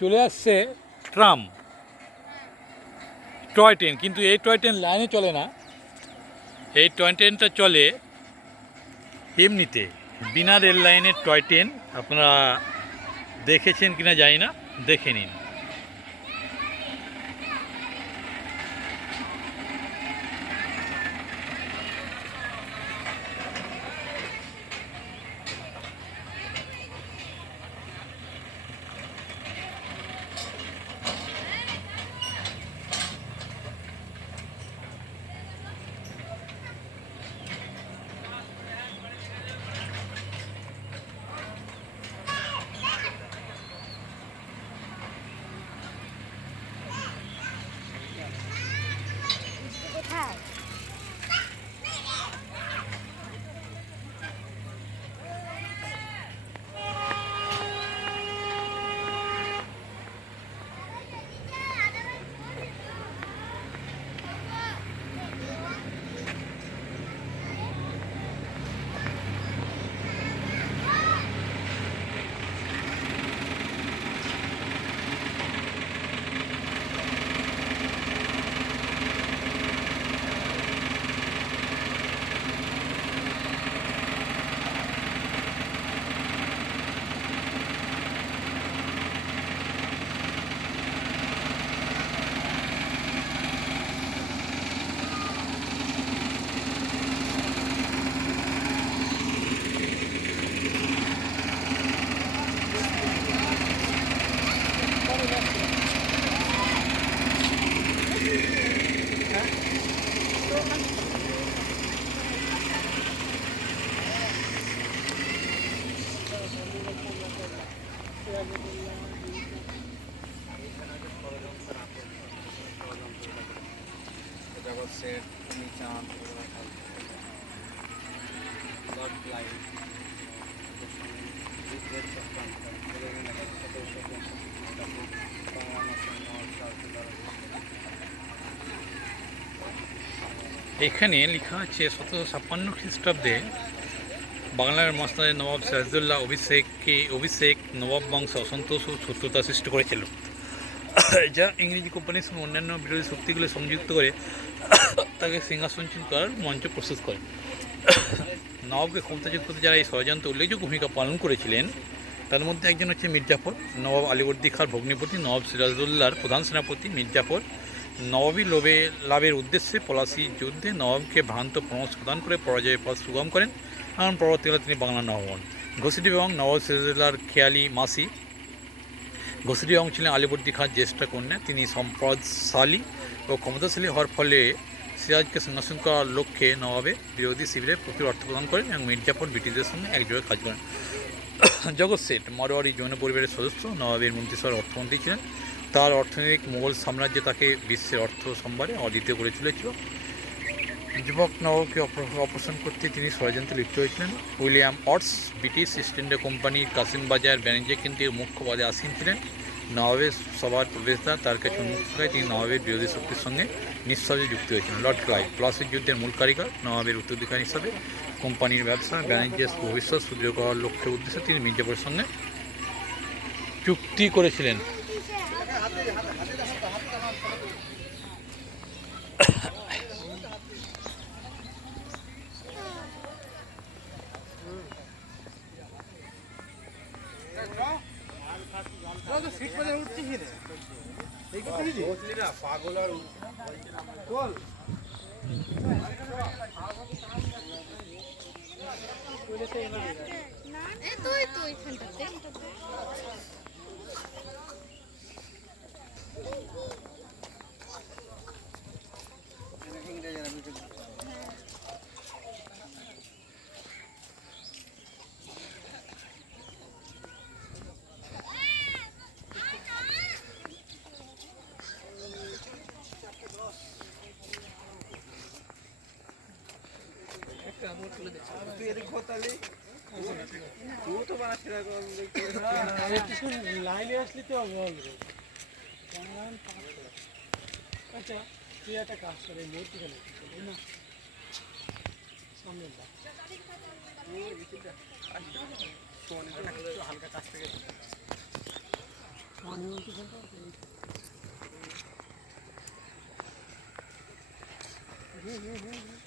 চলে আসছে tram, toy train. কিন্তু এই টয় ট্রেন লাইনে চলে না, এই টয় ট্রেনটা চলে এমনিতে, বিনা রেল লাইনের টয় ট্রেন। আপনারা দেখেছেন কিনা জানি না, দেখে নিন। এখানে লেখা আছে 1756 খ্রিস্টাব্দে বাংলার মসনদে নবাব সিরাজউদ্দৌলা অভিষেক নবাব বংশ অসন্তোষ ও শত্রুতা সৃষ্টি করেছিল, যা ইংরেজি কোম্পানির সঙ্গে অন্যান্য বিরোধী শক্তিগুলো সংযুক্ত করে তাকে সিংহাসনচ্যুত করার মঞ্চ প্রস্তুত করে। নবাবকে ক্ষমতাচ্যুত করতে যারা এই ষড়যন্ত্রে উল্লেখযোগ্য ভূমিকা পালন করেছিলেন, তার মধ্যে একজন হচ্ছে মির্জাফর, নবাব আলীবর্দী খাঁর ভগ্নিপতি, নবাব সিরাজউদ্দৌলার প্রধান সেনাপতি মির্জাফর। নবাবী লাভের উদ্দেশ্যে পলাশী যুদ্ধে নবাবকে ভ্রান্ত পরামর্শ প্রদান করে পরাজয়ের পথ সুগম করেন, কারণ পরবর্তীকালে তিনি বাংলার নবাব হন। ঘসিটি বেগম নবাব সিরাজউদ্দৌলার খেয়ালি মাসি। ঘসিটি বেগম ছিলেন আলীবর্দী খাঁর জ্যেষ্ঠা কন্যা। তিনি সম্পদশালী ও ক্ষমতাশালী হওয়ার ফলে সিরাজকে সিংহাসন করার লক্ষ্যে নবাবের বিরোধী শিবিরে প্রচুর অর্থ প্রদান করেন এবং মির্জাফর ব্রিটিশদের সঙ্গে একযোগে কাজ করেন। জগৎ শেঠ মারোয়ারি জৈন পরিবারের সদস্য, নবাবের মন্ত্রিসভার অর্থমন্ত্রী ছিলেন। তার অর্থনৈতিক মোগল সাম্রাজ্য তাকে বিশ্বের অর্থ সম্ভারে অদ্বিতীয় করে তুলেছিল। যুবক নবাবকে অপসারণ করতে তিনি ষড়যন্ত্রে লিপ্ত হয়েছিলেন। William oats British east India কোম্পানির কাসিমবাজার বাণিজ্যে কিন্তু মুখ্য পদে আসীন ছিলেন। নবাবের সভার প্রবেশদ্বার তার কাছে উন্মুক্ত থাকায় তিনি নবাবের বিরোধী শক্তির সঙ্গে নিঃসন্দেহে যুক্ত হয়েছিলেন। লর্ড ক্লাইভ প্লাসির যুদ্ধের মূল কারিগর, নবাবের উত্তরাধিকারী হিসাবে কোম্পানির ব্যবসা বাণিজ্যের ভবিষ্যৎ সুদৃঢ় করার লক্ষ্যের উদ্দেশ্যে তিনি মির্জাফরের সঙ্গে চুক্তি করেছিলেন। পাগল আর লাইনে আসলে তো বলবে। আচ্ছা তুই একটা কাজ করে না সামনে হালকা কাছ থেকে মণিমন্ত্রী সেন্টার হুম হুম হুম